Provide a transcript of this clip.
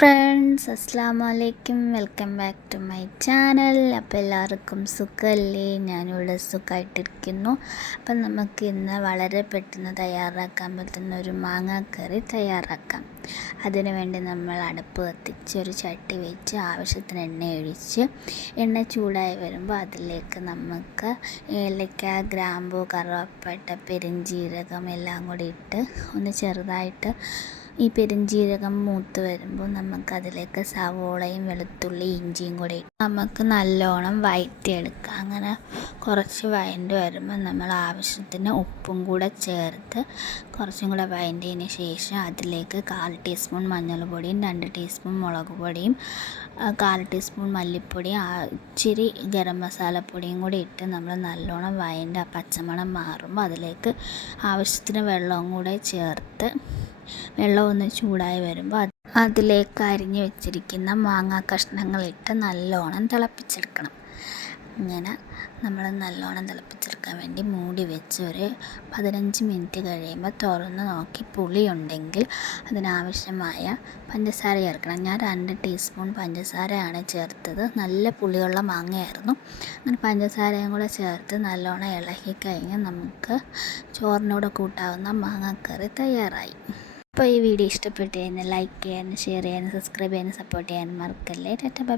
Friends അസ്സാം വലൈക്കും welcome back to my channel. അപ്പോൾ എല്ലാവർക്കും സുഖമല്ലേ ഞാനിവിടെ സുഖമായിട്ടിരിക്കുന്നു അപ്പം നമുക്ക് ഇന്ന് വളരെ പെട്ടെന്ന് തയ്യാറാക്കാൻ പറ്റുന്ന ഒരു മാങ്ങാക്കറി തയ്യാറാക്കാം. അതിനു വേണ്ടി നമ്മൾ അടുപ്പ് കത്തിച്ച് ഒരു ചട്ടി വെച്ച് ആവശ്യത്തിന് എണ്ണ ഒഴിച്ച് എണ്ണ ചൂടായി വരുമ്പോൾ അതിലേക്ക് നമുക്ക് ഏലക്ക ഗ്രാമ്പു കറുവപ്പട്ട പെരുംജീരകം എല്ലാം കൂടി ഇട്ട് ഒന്ന് ചെറുതായിട്ട് ഈ പെരുംജീരകം മൂത്ത് വരുമ്പോൾ നമുക്ക് അതിലേക്ക് സവോളയും വെളുത്തുള്ളി ഇഞ്ചിയും കൂടി നമുക്ക് നല്ലോണം വയറ്റിയെടുക്കാം. അങ്ങനെ കുറച്ച് വഴണ്ട് വരുമ്പോൾ നമ്മൾ ആവശ്യത്തിന് ഉപ്പും കൂടെ ചേർത്ത് കുറച്ചും കൂടെ വഴണ്ടതിന് ശേഷം അതിലേക്ക് കാൽ ടീസ്പൂൺ മഞ്ഞൾപ്പൊടിയും രണ്ട് ടീസ്പൂൺ മുളക് പൊടിയും കാൽ ടീസ്പൂൺ മല്ലിപ്പൊടിയും ഇച്ചിരി ഗരം മസാലപ്പൊടിയും കൂടി ഇട്ട് നമ്മൾ നല്ലോണം വയന്റെ ആ പച്ചമണം മാറുമ്പോൾ അതിലേക്ക് ആവശ്യത്തിന് വെള്ളവും കൂടെ ചേർത്ത് വെള്ളം ഒന്ന് ചൂടായി വരുമ്പോൾ അത് അതിലേക്ക് അരിഞ്ഞു വെച്ചിരിക്കുന്ന മാങ്ങാ കഷ്ണങ്ങളിട്ട് നല്ലോണം തിളപ്പിച്ചെടുക്കണം. ഇങ്ങനെ നമ്മൾ നല്ലോണം തിളപ്പിച്ചെടുക്കാൻ വേണ്ടി മൂടി വെച്ച് ഒരു പതിനഞ്ച് മിനിറ്റ് കഴിയുമ്പോൾ തുറന്ന് നോക്കി പുളി ഉണ്ടെങ്കിൽ അതിനാവശ്യമായ പഞ്ചസാര ചേർക്കണം. ഞാൻ രണ്ട് ടീസ്പൂൺ പഞ്ചസാരയാണ് ചേർത്തത്. നല്ല പുളിയുള്ള മാങ്ങയായിരുന്നു. അങ്ങനെ പഞ്ചസാരയും കൂടെ ചേർത്ത് നല്ലോണം ഇളക്കി കഴിഞ്ഞാൽ നമുക്ക് ചോറിനോട് കൂട്ടാവുന്ന മാങ്ങാക്കറി തയ്യാറായി. അപ്പോൾ ഈ വീഡിയോ ഇഷ്ടപ്പെട്ടു കഴിഞ്ഞാൽ ലൈക്ക് ചെയ്യാനും ഷെയർ ചെയ്യാനും സബ്സ്ക്രൈബ് ചെയ്യാനും സപ്പോർട്ട് ചെയ്യാനും മറക്കല്ലേ. ടാറ്റ ബൈ